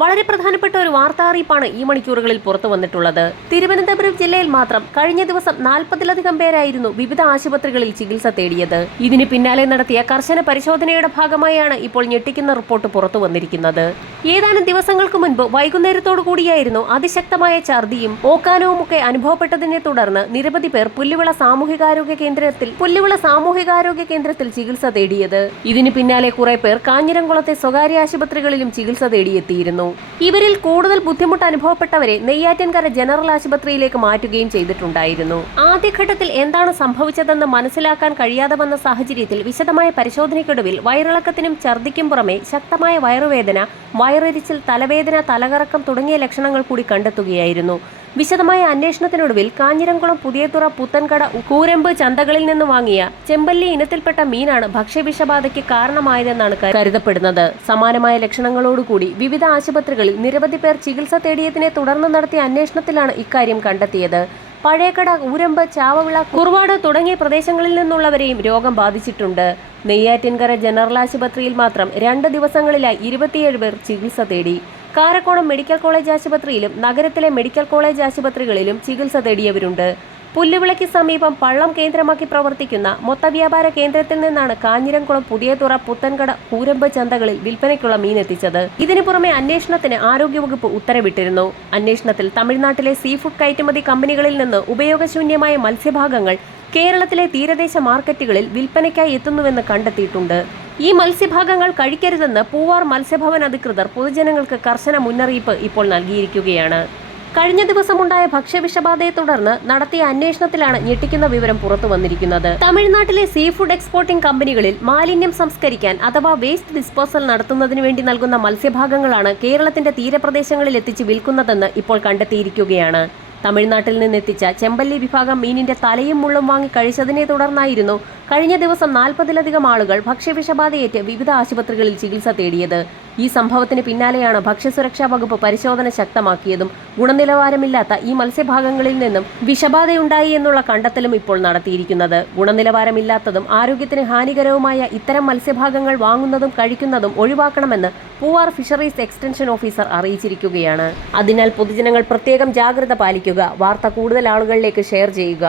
വളരെ പ്രധാനപ്പെട്ട ഒരു വാർത്താ അറിയിപ്പാണ് ഈ മണിക്കൂറുകളിൽ പുറത്തു വന്നിട്ടുള്ളത്. തിരുവനന്തപുരം ജില്ലയിൽ മാത്രം കഴിഞ്ഞ ദിവസം 40-ലധികം പേരായിരുന്നു വിവിധ ആശുപത്രികളിൽ ചികിത്സ തേടിയത്. ഇതിന് പിന്നാലെ നടത്തിയ കർശന പരിശോധനയുടെ ഭാഗമായാണ് ഇപ്പോൾ ഞെട്ടിക്കുന്ന റിപ്പോർട്ട് പുറത്തു വന്നിരിക്കുന്നത്. ഏതാനും ദിവസങ്ങൾക്ക് മുൻപ് വൈകുന്നേരത്തോടു കൂടിയായിരുന്നു അതിശക്തമായ ഛർദിയും ഓക്കാനവുമൊക്കെ അനുഭവപ്പെട്ടതിനെ തുടർന്ന് നിരവധി പേർ പുല്ലുവിള സാമൂഹികാരോഗ്യ കേന്ദ്രത്തിൽ ചികിത്സ തേടിയത്. ഇതിന് പിന്നാലെ കുറെ പേർ കാഞ്ഞിരംകുളത്തെ സ്വകാര്യ ആശുപത്രികളിലും ചികിത്സ തേടിയെത്തിയിരുന്നു. ഇവരിൽ കൂടുതൽ ബുദ്ധിമുട്ട് അനുഭവപ്പെട്ടവരെ നെയ്യാറ്റിൻകര ജനറൽ ആശുപത്രിയിലേക്ക് മാറ്റുകയും ചെയ്തിട്ടുണ്ടായിരുന്നു. ആദ്യഘട്ടത്തിൽ എന്താണ് സംഭവിച്ചതെന്ന് മനസ്സിലാക്കാൻ കഴിയാതെ വന്ന സാഹചര്യത്തിൽ വിശദമായ പരിശോധനയ്ക്കൊടുവിൽ വയറിളക്കത്തിനും ഛർദിക്കും പുറമെ ശക്തമായ വയറുവേദന, വയറെരിച്ചിൽ, തലവേദന, തലകറക്കം തുടങ്ങിയ ലക്ഷണങ്ങൾ കൂടി കണ്ടെത്തുകയായിരുന്നു. വിശദമായ അന്വേഷണത്തിനൊടുവിൽ കാഞ്ഞിരംകുളം, പുതിയതുറ, പുത്തൻകട, കൂരമ്പ് ചന്തകളിൽ നിന്ന് വാങ്ങിയ ചെമ്പല്ലി ഇനത്തിൽപ്പെട്ട മീനാണ് ഭക്ഷ്യവിഷബാധയ്ക്ക് കാരണമായതെന്നാണ് കരുതപ്പെടുന്നത്. സമാനമായ ലക്ഷണങ്ങളോടുകൂടി വിവിധ ആശുപത്രികളിൽ നിരവധി പേർ ചികിത്സ തേടിയതിനെ തുടർന്ന് നടത്തിയ അന്വേഷണത്തിലാണ് ഇക്കാര്യം കണ്ടെത്തിയത്. പഴയകട, ഊരമ്പ്, ചാവവിള, കുർവാട് തുടങ്ങിയ പ്രദേശങ്ങളിൽ നിന്നുള്ളവരെയും രോഗം ബാധിച്ചിട്ടുണ്ട്. നെയ്യാറ്റിൻകര ജനറൽ ആശുപത്രിയിൽ മാത്രം 2 ദിവസങ്ങളിലായി 27 പേർ ചികിത്സ തേടി. കാരക്കോണം മെഡിക്കൽ കോളേജ് ആശുപത്രിയിലും നഗരത്തിലെ മെഡിക്കൽ കോളേജ് ആശുപത്രികളിലും ചികിത്സ തേടിയവരുണ്ട്. പുല്ലുവിളയ്ക്ക് സമീപം പള്ളം കേന്ദ്രമാക്കി പ്രവർത്തിക്കുന്ന മൊത്തവ്യാപാര കേന്ദ്രത്തിൽ നിന്നാണ് കാഞ്ഞിരംകുളം, പുതിയതുറ, പുത്തൻകട, കൂരമ്പ് ചന്തകളിൽ വിൽപ്പനയ്ക്കുള്ള മീൻ എത്തിച്ചത്. ഇതിനു പുറമെ അന്വേഷണത്തിന് ആരോഗ്യവകുപ്പ് ഉത്തരവിട്ടിരുന്നു. അന്വേഷണത്തിൽ തമിഴ്നാട്ടിലെ സീഫുഡ് കയറ്റുമതി കമ്പനികളിൽ നിന്ന് ഉപയോഗശൂന്യമായ മത്സ്യഭാഗങ്ങൾ കേരളത്തിലെ തീരദേശ മാർക്കറ്റുകളിൽ വിൽപ്പനയ്ക്കായി എത്തുന്നുവെന്ന് കണ്ടെത്തിയിട്ടുണ്ട്. ഈ മത്സ്യഭാഗങ്ങൾ കഴിക്കരുതെന്ന് പൂവാർ മത്സ്യഭവൻ അധികൃതർ പൊതുജനങ്ങൾക്ക് കർശന മുന്നറിയിപ്പ് ഇപ്പോൾ നൽകിയിരിക്കുകയാണ്. കഴിഞ്ഞ ദിവസമുണ്ടായ ഭക്ഷ്യവിഷബാധയെ തുടർന്ന് നടത്തിയ അന്വേഷണത്തിലാണ് ഞെട്ടിക്കുന്ന വിവരം പുറത്തു വന്നിരിക്കുന്നത്. തമിഴ്നാട്ടിലെ സീഫുഡ് എക്സ്പോർട്ടിംഗ് കമ്പനികളിൽ മാലിന്യം സംസ്കരിക്കാൻ അഥവാ വേസ്റ്റ് ഡിസ്പോസൽ നടത്തുന്നതിന് വേണ്ടി നൽകുന്ന മത്സ്യഭാഗങ്ങളാണ് കേരളത്തിന്റെ തീരപ്രദേശങ്ങളിൽ എത്തിച്ച് വിൽക്കുന്നതെന്ന് ഇപ്പോൾ കണ്ടെത്തിയിരിക്കുകയാണ്. തമിഴ്നാട്ടിൽ നിന്നെത്തിച്ച ചെമ്പല്ലി വിഭാഗം മീനിന്റെ തലയും മുള്ളും വാങ്ങി കഴിച്ചതിനെ തുടർന്നായിരുന്നു കഴിഞ്ഞ ദിവസം 40-ലധികം ആളുകൾ ഭക്ഷ്യവിഷബാധയേറ്റ് വിവിധ ആശുപത്രികളിൽ ചികിത്സ തേടിയത്. ഈ സംഭവത്തിന് പിന്നാലെയാണ് ഭക്ഷ്യസുരക്ഷാ വകുപ്പ് പരിശോധന ശക്തമാക്കിയതും ഗുണനിലവാരമില്ലാത്ത ഈ മത്സ്യഭാഗങ്ങളിൽ നിന്നും വിഷബാധയുണ്ടായി എന്നുള്ള കണ്ടെത്തലും ഇപ്പോൾ നടത്തിയിരിക്കുന്നത്. ഗുണനിലവാരമില്ലാത്തതും ആരോഗ്യത്തിന് ഹാനികരവുമായ ഇത്തരം മത്സ്യഭാഗങ്ങൾ വാങ്ങുന്നതും കഴിക്കുന്നതും ഒഴിവാക്കണമെന്ന് പൂവാർ ഫിഷറീസ് എക്സ്റ്റൻഷൻ ഓഫീസർ അറിയിച്ചിരിക്കുകയാണ്. അതിനാൽ പൊതുജനങ്ങൾ പ്രത്യേകം ജാഗ്രത പാലിക്കുക. വാർത്ത കൂടുതൽ ആളുകളിലേക്ക് ഷെയർ ചെയ്യുക.